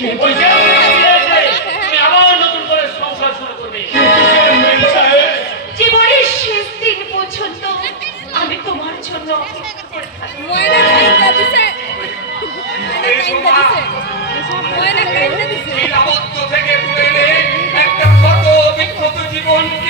তুমি আবার নতুন করে সংসার শুরু করবে। জীবনের শেষ দিন পর্যন্ত আমি তোমার জন্য অপেক্ষা করে থাকবো। থেকে তুলে এনে একটা ক্ষত বিক্ষত জীবনকে